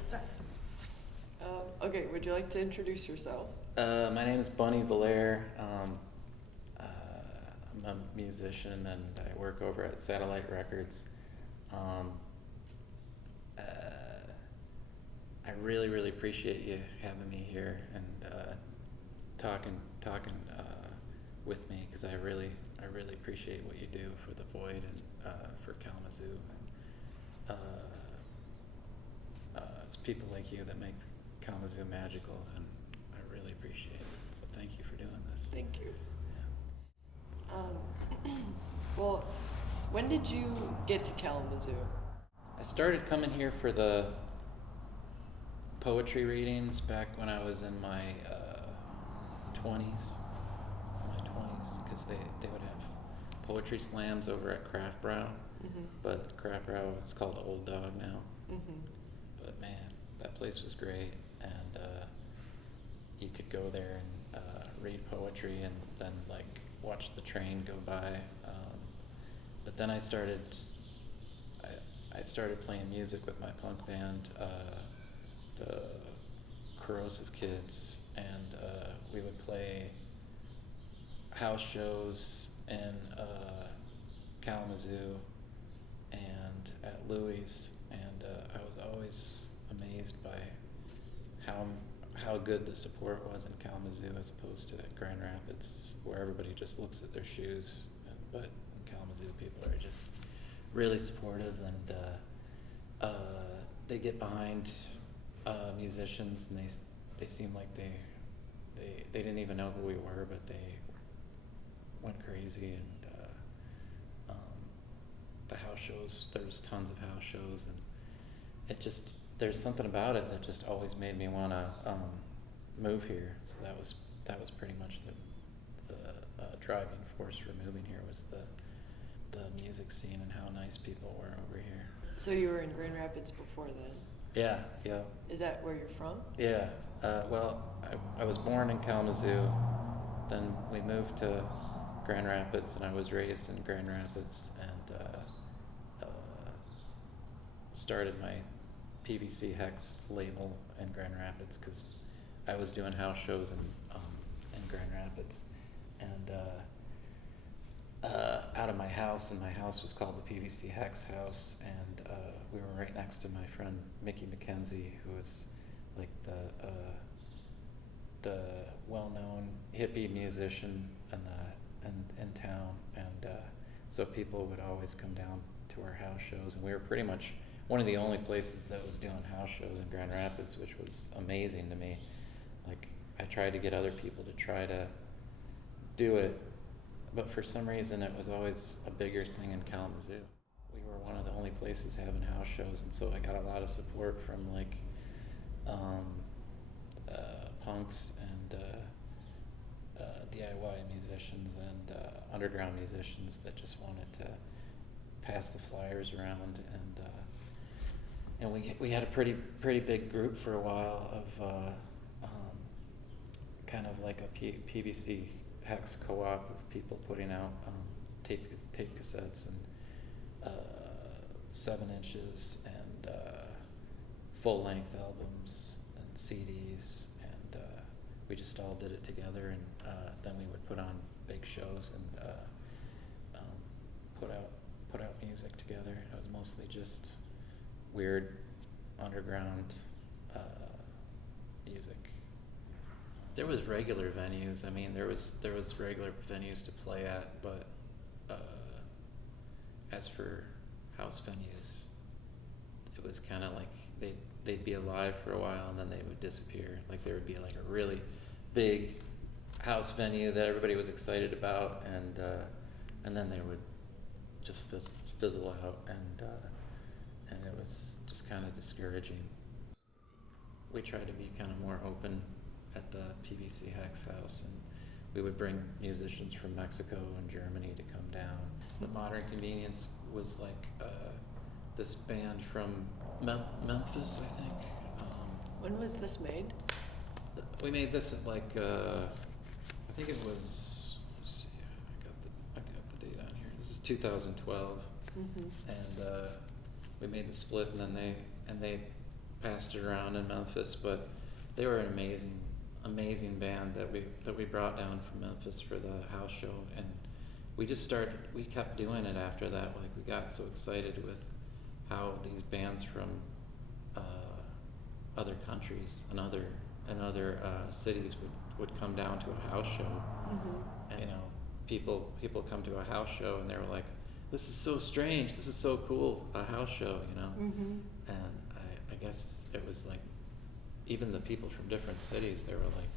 Start. Okay, would you like to introduce yourself? My name is Villaire. I'm a musician and I work over at Satellite Records. I really appreciate you having me here and talking with me, because I really appreciate what you do for the Void and for Kalamazoo. It's people like you that make Kalamazoo magical, and I really appreciate it. So thank you for doing this. Thank you. Well, when did you get to Kalamazoo? I started coming here for the poetry readings back when I was in my 20s, because they would have poetry slams over at Craft Brow, but Craft Brow is called Old Dog now. But man, that place was great, and you could go there and read poetry and then like watch the train go by. But then I started playing music with my punk band, the Corrosive Kids, and we would play house shows in Kalamazoo and at Louis, and I was always amazed by how good the support was in Kalamazoo as opposed to Grand Rapids, where everybody just looks at their shoes. But in Kalamazoo, people are just really supportive, and they get behind musicians, and they seem like they didn't even know who we were, but they went crazy. And the house shows, there's tons of house shows, and there's something about it that just always made me want to move here. So that was pretty much the driving force for moving here, was the music scene and how nice people were over here. So you were in Grand Rapids before then? Yeah. Is that where you're from? Yeah. Well, I was born in Kalamazoo, then we moved to Grand Rapids, and I was raised in Grand Rapids, and started my PVC H.EX label in Grand Rapids, because I was doing house shows in Grand Rapids, and out of my house, and my house was called the PVC H.EX house, and we were right next to my friend Mickey McKenzie, who was like the well-known hippie musician in town, and so people would always come down to our house shows, and we were pretty much one of the only places that was doing house shows in Grand Rapids, which was amazing to me. Like, I tried to get other people to try to do it, but for some reason it was always a bigger thing in Kalamazoo. We were one of the only places having house shows, and so I got a lot of support from like punks and DIY musicians and underground musicians that just wanted to pass the flyers around, and we had a pretty big group for a while of kind of like a PVC H.EX co-op of people putting out tape cassettes and 7 inches and full-length albums and CDs, and we just all did it together, and then we would put on big shows and put out music together. It was mostly just weird underground music. There was regular venues. I mean, there was regular venues to play at, but as for house venues, it was kind of like they'd be alive for a while and then they would disappear. Like, there would be like a really big house venue that everybody was excited about, and then they would just fizzle out, and it was just kind of discouraging. We tried to be kind of more open at the PVC H.EX house, and we would bring musicians from Mexico and Germany to come down. The Modern Convenience was like this band from Memphis, I think. When was this made? We made this at like I think it was. Let's see, I got the date on here. This is 2012, and we made the split, and then they passed it around in Memphis. But they were an amazing band that we brought down from Memphis for the house show, and we kept doing it after that. Like, we got so excited with how these bands from other countries and other cities would come down to a house show. Mm-hmm. And people come to a house show and they were like, this is so strange, this is so cool, a house show, Mm-hmm. And I guess it was like, even the people from different cities, they were like,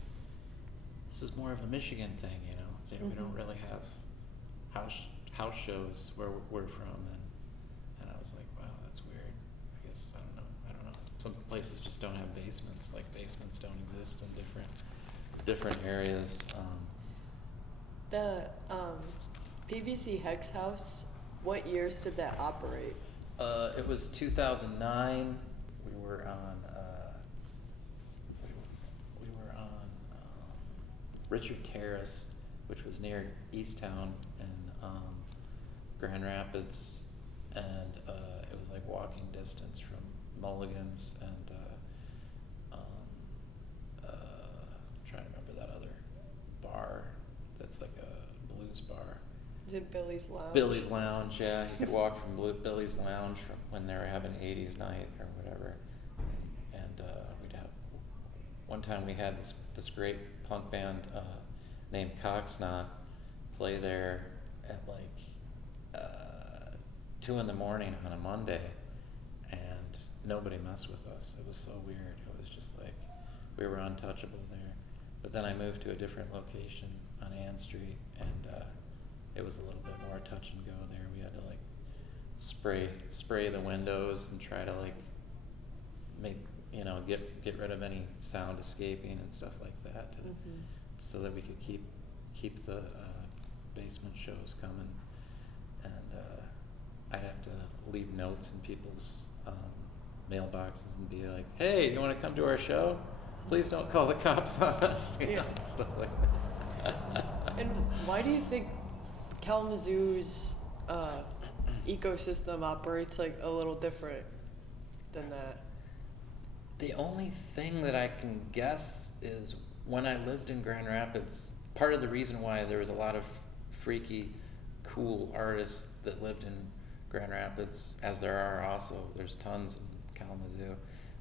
this is more of a Michigan thing, Mm-hmm. We don't really have house shows where we're from, and I was like, wow, that's weird. I guess I don't know. Some places just don't have basements. Like, basements don't exist in different areas. The PVC H.EX house, what years did that operate? It was 2009. We were on Richard Terrace, which was near Easttown in Grand Rapids, and it was like walking distance from Mulligan's and trying to remember that other bar that's like a blues bar. Is it Billy's Lounge? Billy's Lounge, yeah. You could walk from Billy's Lounge from when they were having 80s night or whatever, and we'd have. One time we had this great punk band named Coxknot play there at like 2 a.m. on a Monday, and nobody messed with us. It was so weird. It was just like we were untouchable there. But then I moved to a different location on Ann Street, and it was a little bit more touch and go there. We had to like spray the windows and try to like make get rid of any sound escaping and stuff like that, Mm-hmm. so that we could keep the basement shows coming. And I'd have to leave notes in people's mailboxes and be like, hey, you want to come to our show? Please don't call the cops on us. Yeah. Stuff like that. And why do you think Kalamazoo's ecosystem operates like a little different than that? The only thing that I can guess is when I lived in Grand Rapids, part of the reason why there was a lot of freaky, cool artists that lived in Grand Rapids, as there are also, there's tons in Kalamazoo,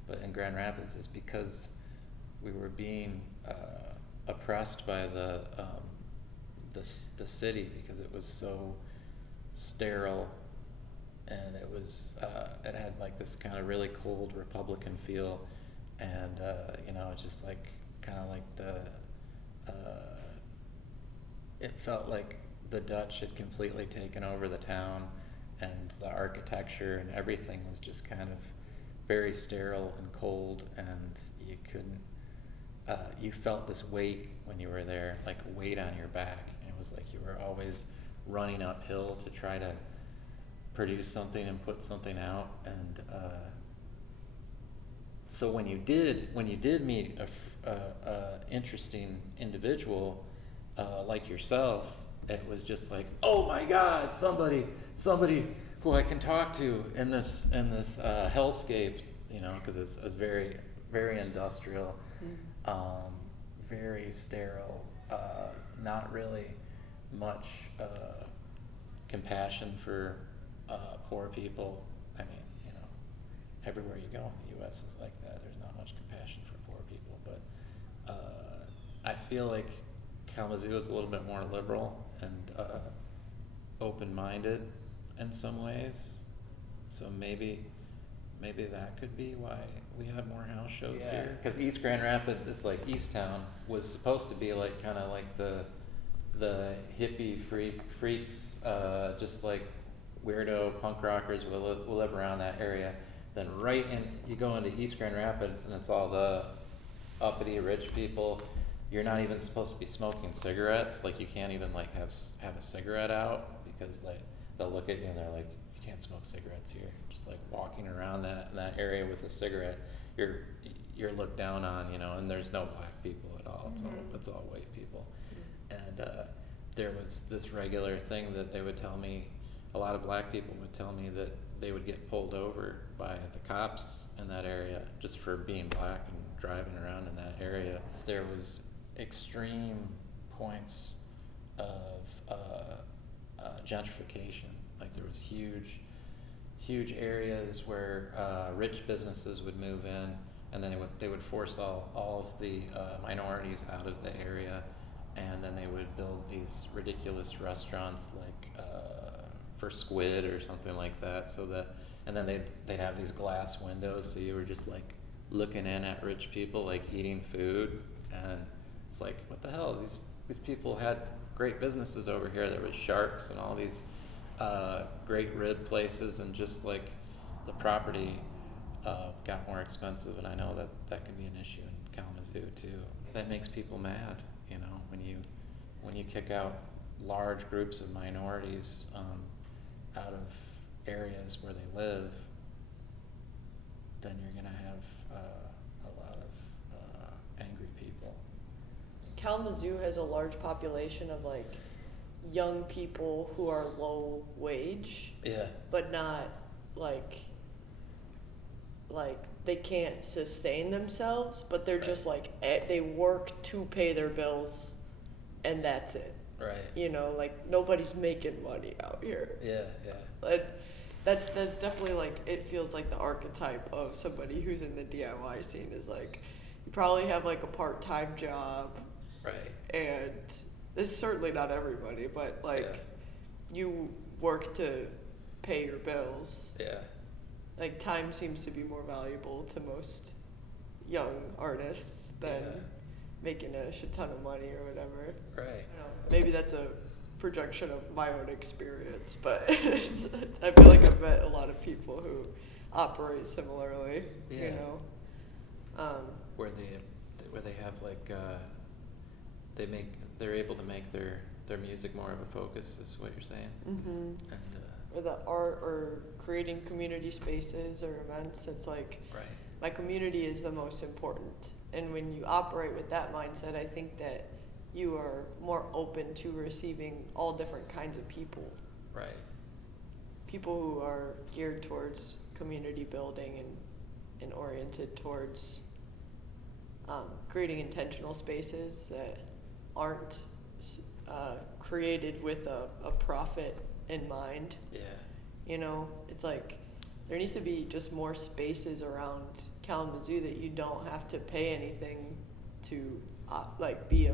but in Grand Rapids, is because we were being oppressed by the city, because it was so sterile, and it was it had like this kind of really cold Republican feel, and it's just like kind of like the it felt like the Dutch had completely taken over the town, and the architecture and everything was just kind of very sterile and cold, and you couldn't you felt this weight when you were there, like a weight on your back, and it was like you were always running uphill to try to produce something and put something out. And so when you did meet a interesting individual like yourself, it was just like, oh my God, somebody who I can talk to in this hellscape, because it's very, very industrial, very sterile, not really much compassion for poor people. I mean, everywhere you go in the U.S. is like that. There's not much compassion for poor people, but I feel like Kalamazoo is a little bit more liberal and open-minded in some ways. So maybe that could be why we have more house shows here. Because East Grand Rapids, it's like Easttown was supposed to be like kind of like the hippie freaks, just like weirdo punk rockers will live around that area. Then you go into East Grand Rapids, and it's all the uppity rich people. You're not even supposed to be smoking cigarettes. Like, you can't even like have a cigarette out, because like they'll look at you and they're like, you can't smoke cigarettes here. Just like walking around that area with a cigarette, you're looked down on, and there's no black people at all. It's all white people. And there was this regular thing that they would tell me. A lot of black people would tell me that they would get pulled over by the cops in that area just for being black and driving around in that area. There was extreme points of gentrification. Like there was huge areas where rich businesses would move in, and then they would force all of the minorities out of the area, and then they would build these ridiculous restaurants like for squid or something like that. And then they'd have these glass windows, so you were just like looking in at rich people like eating food, and it's like, what the hell? These people had great businesses over here. There was Sharks and all these great rib places, and just like the property got more expensive, and I know that can be an issue in Kalamazoo too. That makes people mad, you know, when you kick out large groups of minorities out of areas where they live, then you're gonna have a lot of angry people. Kalamazoo has a large population of like young people who are low wage, Yeah. but not like they can't sustain themselves, but they're just like they work to pay their bills, and that's it. Right. You know, like nobody's making money out here. Yeah, yeah. But that's definitely like, it feels like the archetype of somebody who's in the DIY scene is like, you probably have like a part-time job. Right. And this is certainly not everybody, but like you work to pay your bills. Yeah. Like time seems to be more valuable to most young artists than making a shit ton of money or whatever. Right. I don't know, maybe that's a projection of my own experience, but I feel like I've met a lot of people who operate similarly. Yeah. You know, Where they have like they're able to make their music more of a focus, is what you're saying. mm-hmm. And Or the art, or creating community spaces or events. It's like, right. my community is the most important. And when you operate with that mindset, I think that you are more open to receiving all different kinds of people. Right. People who are geared towards community building and oriented towards creating intentional spaces that aren't created with a profit in mind. Yeah. You know, it's like there needs to be just more spaces around Kalamazoo that you don't have to pay anything to like be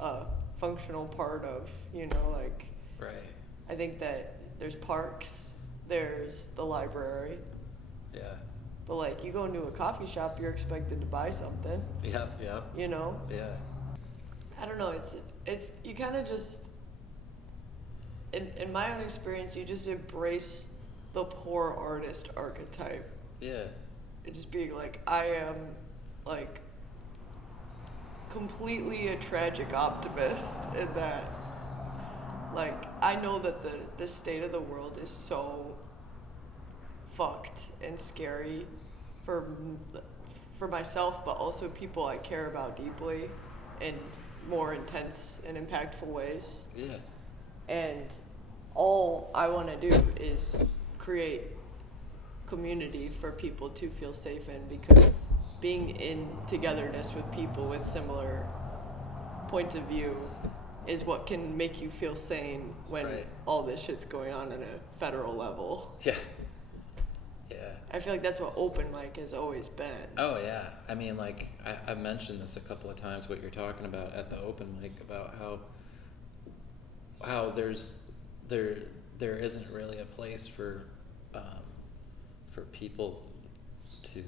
a functional part of, you know, like. Right. I think that there's parks, there's the library, Yeah. but like you go into a coffee shop, you're expected to buy something, Yep. you know? Yeah. I don't know, it's you kind of just, in my own experience, you just embrace the poor artist archetype. Yeah. It just being like, I am like completely a tragic optimist in that, like, I know that the state of the world is so fucked and scary for myself, but also people I care about deeply in more intense and impactful ways. Yeah. And all I want to do is create community for people to feel safe in, because being in togetherness with people with similar points of view is what can make you feel sane when all this shit's going on at a federal level. Yeah. Yeah. I feel like that's what open mic has always been. Oh yeah. I mean, like I've mentioned this a couple of times, what you're talking about at the open mic, about how there isn't really a place for people to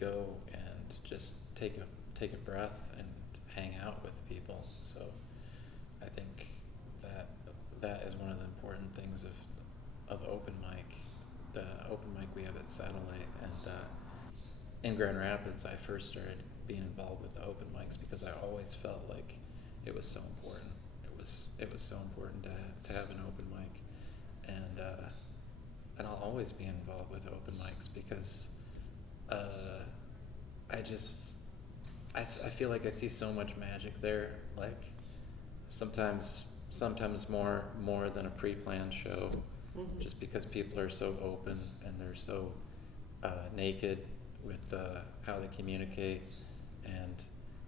go and just take a breath and hang out with people. So I think that is one of the important things of open mic, the open mic we have at Satellite. And in Grand Rapids, I first started being involved with the open mics because I always felt like it was so important. It was so important to have an open mic, and I'll always be involved with open mics because I feel like I see so much magic there. Like sometimes more than a pre-planned show. just because people are so open and they're so naked with how they communicate. And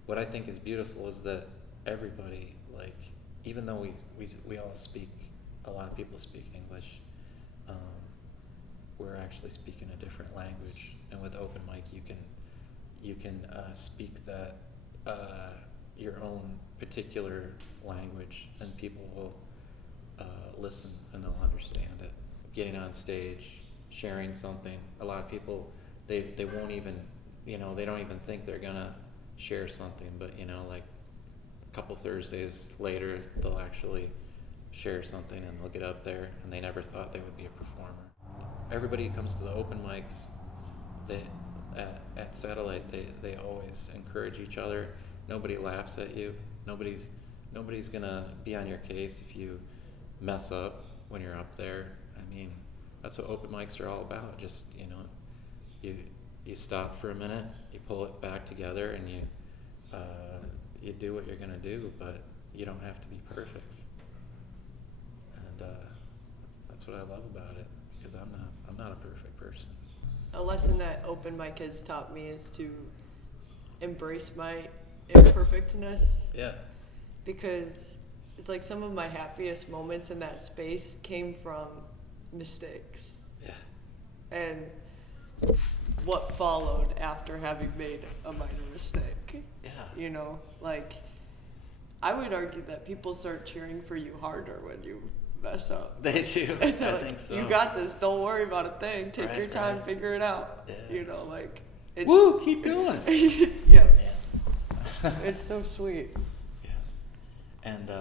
what I think is beautiful is that everybody, like, even though we all speak, a lot of people speak English, we're actually speaking a different language. And with open mic, you can speak that your own particular language, and people will listen and they'll understand it. Getting on stage, sharing something. A lot of people, they won't even, they don't even think they're gonna share something, but like a couple Thursdays later, they'll actually share something and they'll get up there, and they never thought they would be a performer. Everybody who comes to the open mics, at Satellite, they always encourage each other. Nobody laughs at you. Nobody's gonna be on your case if you mess up when you're up there. I mean, that's what open mics are all about. Just you stop for a minute, you pull it back together, and you do what you're gonna do, but you don't have to be perfect. And that's what I love about it, because I'm not a perfect person. A lesson that open mic has taught me is to embrace my imperfectness. Yeah. Because it's like some of my happiest moments in that space came from mistakes. Yeah. And what followed after having made a minor mistake. Yeah. Like, I would argue that people start cheering for you harder when you mess up. They do. I think so. You got this. Don't worry about a thing. Take your time. Right. Figure it out. Yeah. It's, woo, keep going. Yeah. It's so sweet. Yeah. And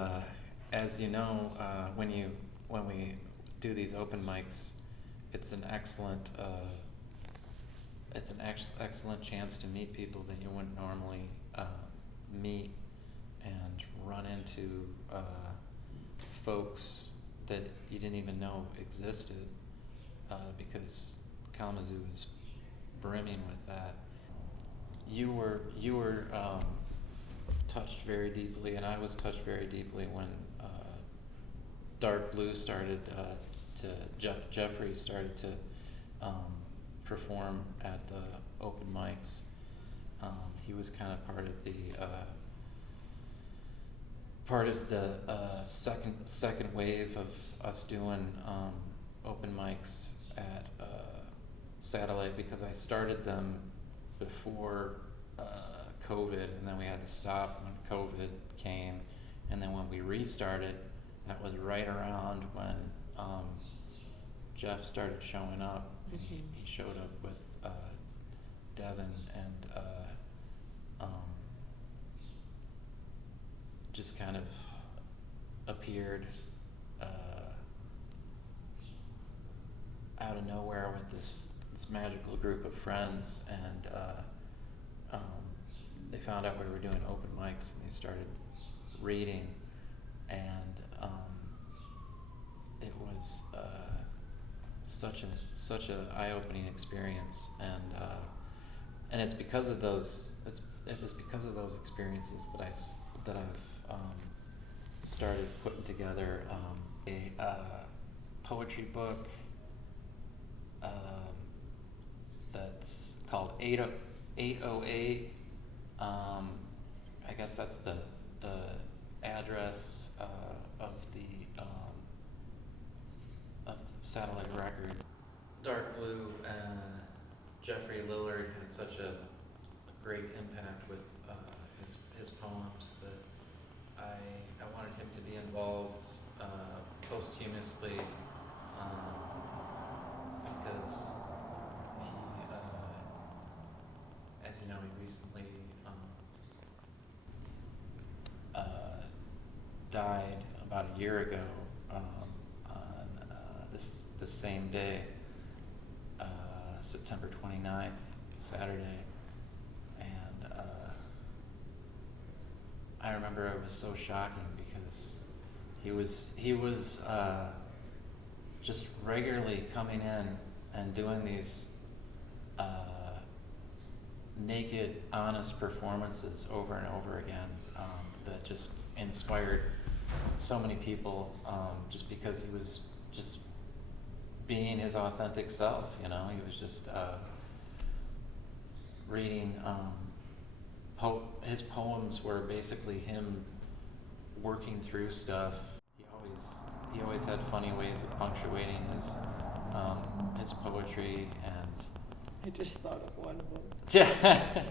as you know, when we do these open mics, it's an excellent excellent chance to meet people that you wouldn't normally meet, and run into folks that you didn't even know existed, because Kalamazoo is brimming with that. You were touched very deeply, and I was touched very deeply when Dark Blue started Jeffery started to perform at the open mics. He was kind of part of the second wave of us doing open mics at Satellite, because I started them before COVID, and then we had to stop when COVID came, and then when we restarted, that was right around when Jeff started showing up. And he showed up with Devin, and just kind of appeared out of nowhere with this magical group of friends, and they found out we were doing open mics, and they started reading, and it was such a eye-opening experience, and it's because of those experiences that I've started putting together a poetry book that's called 808. I guess that's the address of the Satellite record. Dark Blue and Jeffery Lillard had such a great impact with his poems that I wanted him to be involved posthumously, because he, as you know, he recently died about a year ago on this same day, September 29th, Saturday. And I remember it was so shocking because he was just regularly coming in and doing these naked, honest performances over and over again, that just inspired so many people, just because he was just being his authentic self, you know. He was just reading, his poems were basically him working through stuff. He always had funny ways of punctuating his poetry, and I just thought of one of them. yeah,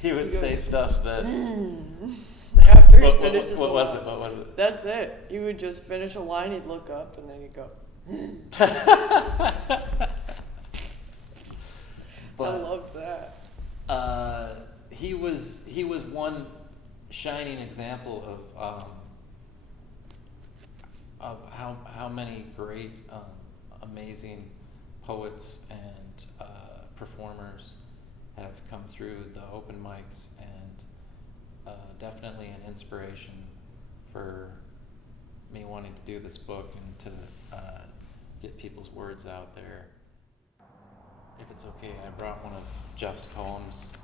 he would say stuff that. After he finishes what a was line. it? What was it? That's it. He would just finish a line, he'd look up, and then he'd go. But, I love that. he was one shining example of how many great, amazing poets and performers have come through the open mics, and definitely an inspiration for me wanting to do this book and to get people's words out there. If it's okay, I brought one of Jeff's poems.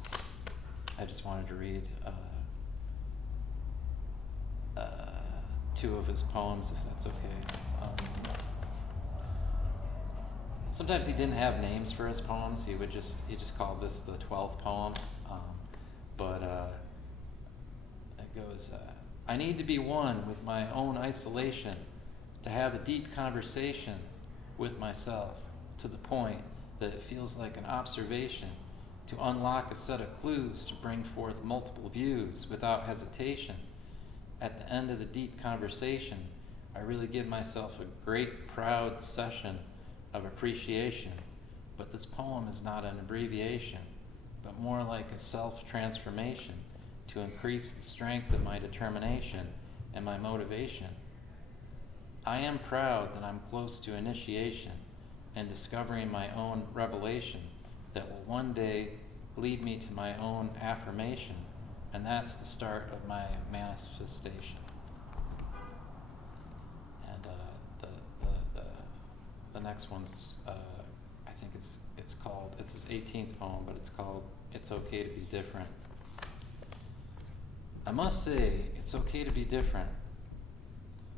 I just wanted to read two of his poems, if that's okay. Sometimes he didn't have names for his poems. He just called this the 12th poem. But it goes, I need to be one with my own isolation, to have a deep conversation with myself, to the point that it feels like an observation, to unlock a set of clues to bring forth multiple views without hesitation. At the end of the deep conversation, I really give myself a great, proud session of appreciation. But this poem is not an abbreviation, but more like a self-transformation to increase the strength of my determination and my motivation. I am proud that I'm close to initiation and discovering my own revelation that will one day lead me to my own affirmation, and that's the start of my manifestation. And the next one's, I think it's called, it's his 18th poem, but it's called It's Okay to Be Different. I must say, it's okay to be different,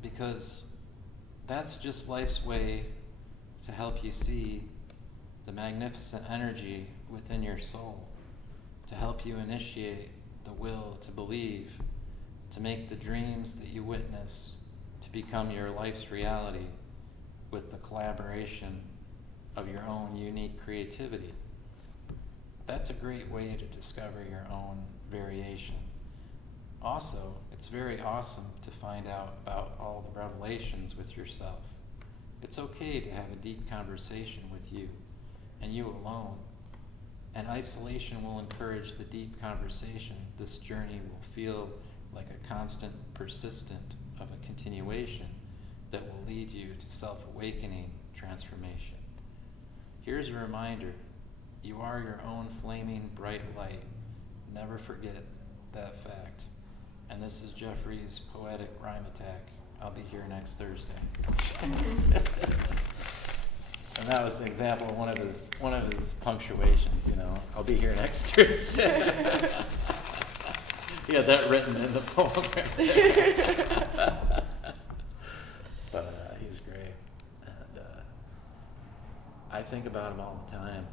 because that's just life's way to help you see the magnificent energy within your soul, to help you initiate the will to believe, to make the dreams that you witness to become your life's reality with the collaboration of your own unique creativity. That's a great way to discover your own variation. Also, it's very awesome to find out about all the revelations with yourself. It's okay to have a deep conversation with you, and you alone. And isolation will encourage the deep conversation. This journey will feel like a constant, persistent of a continuation that will lead you to self-awakening transformation. Here's a reminder. You are your own flaming bright light. Never forget that fact. And this is Jeffrey's poetic rhyme attack. I'll be here next Thursday. And that was an example of one of his punctuations, you know. I'll be here next Thursday. He had that written in the poem right there. But he's great. And I think about him all the time.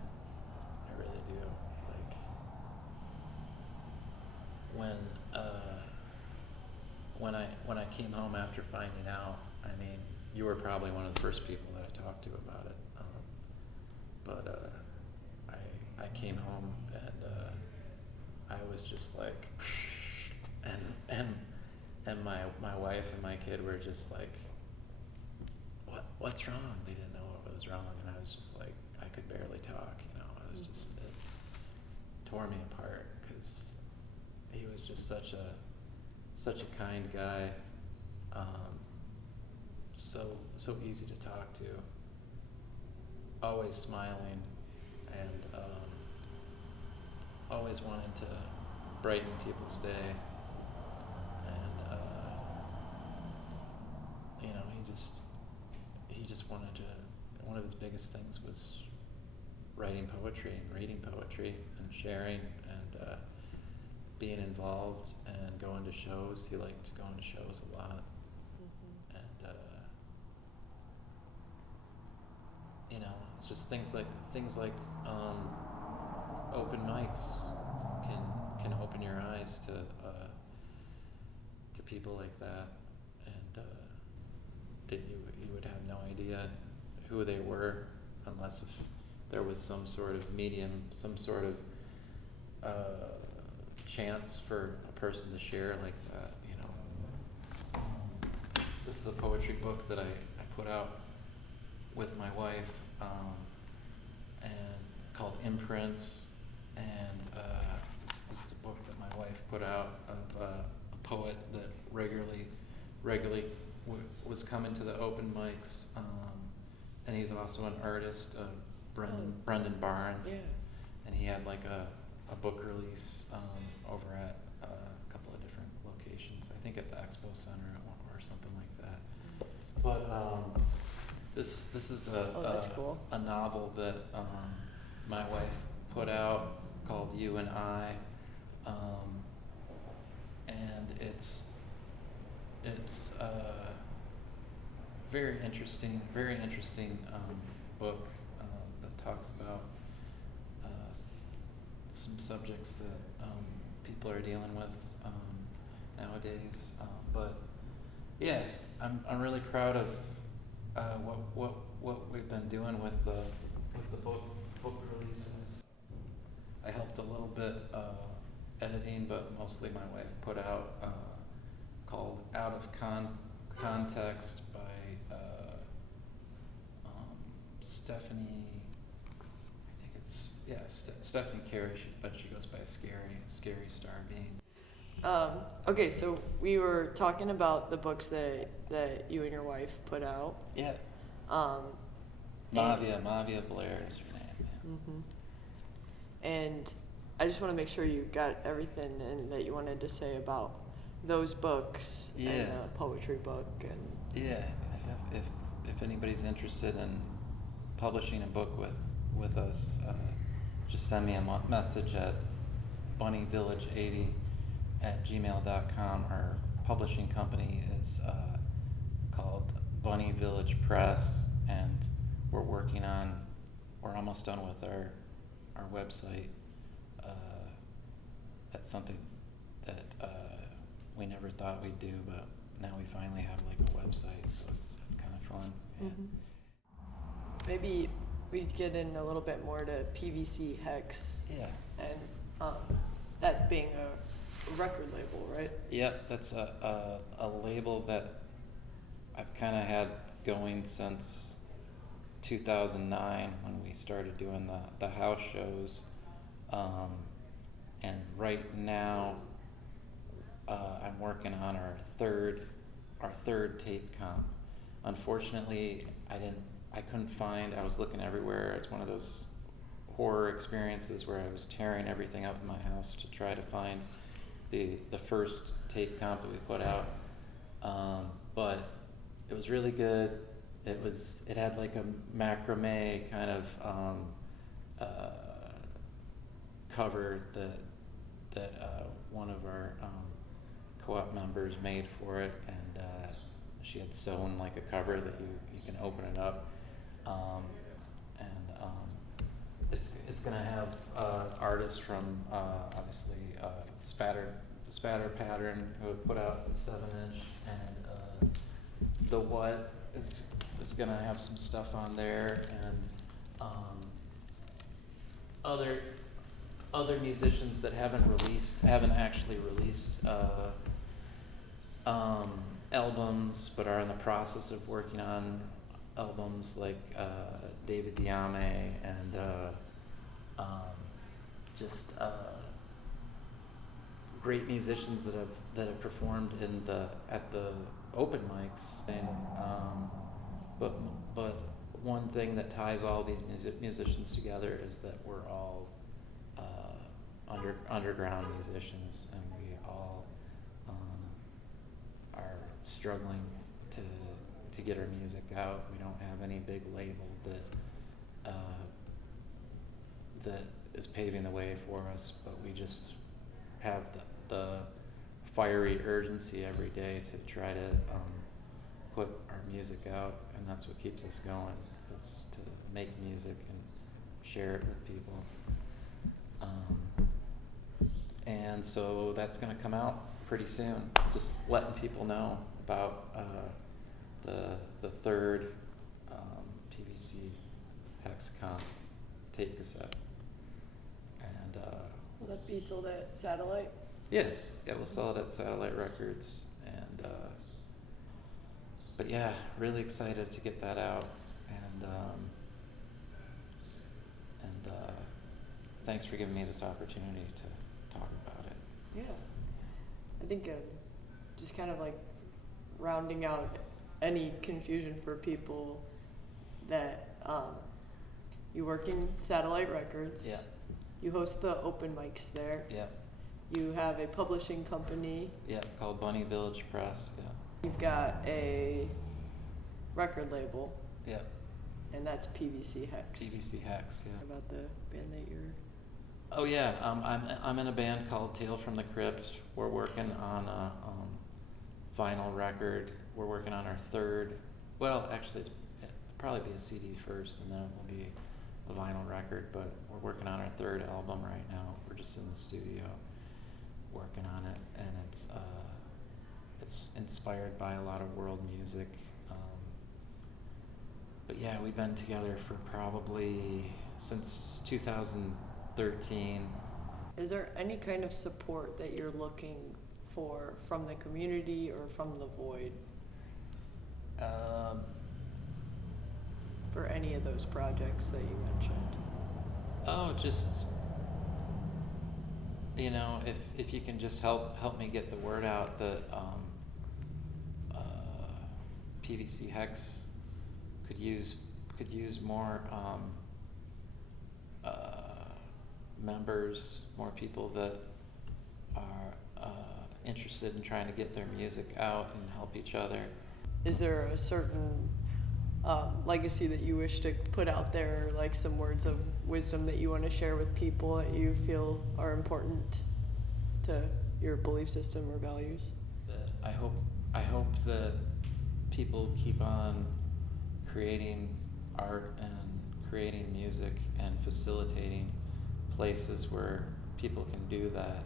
I really do. Like, when I came home after finding out, I mean, you were probably one of the first people that I talked to about it. But I came home and I was just like, and my wife and my kid were just like, what's wrong? They didn't know what was wrong, and I was just like, I could barely talk, you know. I was just, it tore me apart, because he was just such a kind guy, so easy to talk to, always smiling, and always wanting to brighten people's day, and you know, he just wanted to. One of his biggest things was writing poetry and reading poetry and sharing and being involved and going to shows. He liked going to shows a lot. Mm-hmm. And you know, it's just things like open mics can open your eyes to people like that, and that you would have no idea who they were unless if there was some sort of medium, some sort of chance for a person to share like that, you know. This is a poetry book that I put out with my wife, and called Imprints, and this is a book that my wife put out of a poet that regularly was coming to the open mics, and he's also an artist, Brendan Barnes, Yeah. and he had like a book release over at a couple of different locations. I think at the Expo Center or something like that. But this is that's cool. a novel that my wife put out called You and I, and it's very interesting book that talks about some subjects that people are dealing with nowadays. But yeah, I'm really proud of what we've been doing with the book releases. I helped a little bit editing, but mostly my wife put out called Out of Context by Stephanie. I think it's Stephanie Carey, but she goes by Scary Starbeam. Okay, so we were talking about the books that you and your wife put out. Yeah. And- Mavia Villaire is her name. Mm-hmm. And I just want to make sure you got everything and that you wanted to say about those books and the poetry book and. Yeah. If anybody's interested in publishing a book with us, just send me a message at bunnyvillage80@gmail.com. Our publishing company is called Bunny Village Press, and we're almost done with our website. That's something that we never thought we'd do, but now we finally have like a website, so it's kind of fun. Yeah. Mm-hmm. Maybe we'd get in a little bit more to PVC H.EX. Yeah. And that being a record label, right? Yep, that's a label that I've kind of had going since 2009 when we started doing the house shows, and right now I'm working on our third tape comp. Unfortunately, I couldn't find. I was looking everywhere. It's one of those horror experiences where I was tearing everything up in my house to try to find the first tape comp that we put out. But it was really good. It had like a macrame kind of cover that one of our co-op members made for it, and she had sewn like a cover that you can open it up, and it's gonna have artists from obviously Spatter Pattern, who have put out the 7-inch, and the What is gonna have some stuff on there, and other musicians that haven't actually released albums, but are in the process of working on albums, like David Diame, and just great musicians that have performed at the open mics. And but one thing that ties all these musicians together is that we're all underground musicians, and we all are struggling to get our music out. We don't have any big label that is paving the way for us, but we just have the fiery urgency every day to try to put our music out, and that's what keeps us going. is to make music and share it with people. And so that's going to come out pretty soon. Just letting people know about the third PVC Hexacom tape cassette. And Will that be sold at Satellite? yeah, we'll sell it at Satellite Records. And but yeah, really excited to get that out. And thanks for giving me this opportunity to talk about it. Yeah. I think just kind of like rounding out any confusion for people that you work in Satellite Records. Yeah. You host the open mics there. Yeah. You have a publishing company. Yeah, called Bunny Village Press. Yeah. You've got a record label, Yeah. and that's PVC Hex. PVC H.EX. Yeah. About the band that you're. Oh yeah, I'm in a band called Tale from the Crypt. We're working on a vinyl record. We're working on our third. Well, actually, it'll probably be a CD first, and then it will be a vinyl record. But we're working on our third album right now. We're just in the studio working on it, and it's inspired by a lot of world music. But yeah, we've been together for probably since 2013. Is there any kind of support that you're looking for from the community or from the Void for any of those projects that you mentioned? Oh, just if you can just help me get the word out that PVC Hex could use more members, more people that are interested in trying to get their music out and help each other. Is there a certain legacy that you wish to put out there, like some words of wisdom that you want to share with people that you feel are important to your belief system or values? That I hope that people keep on creating art and creating music and facilitating places where people can do that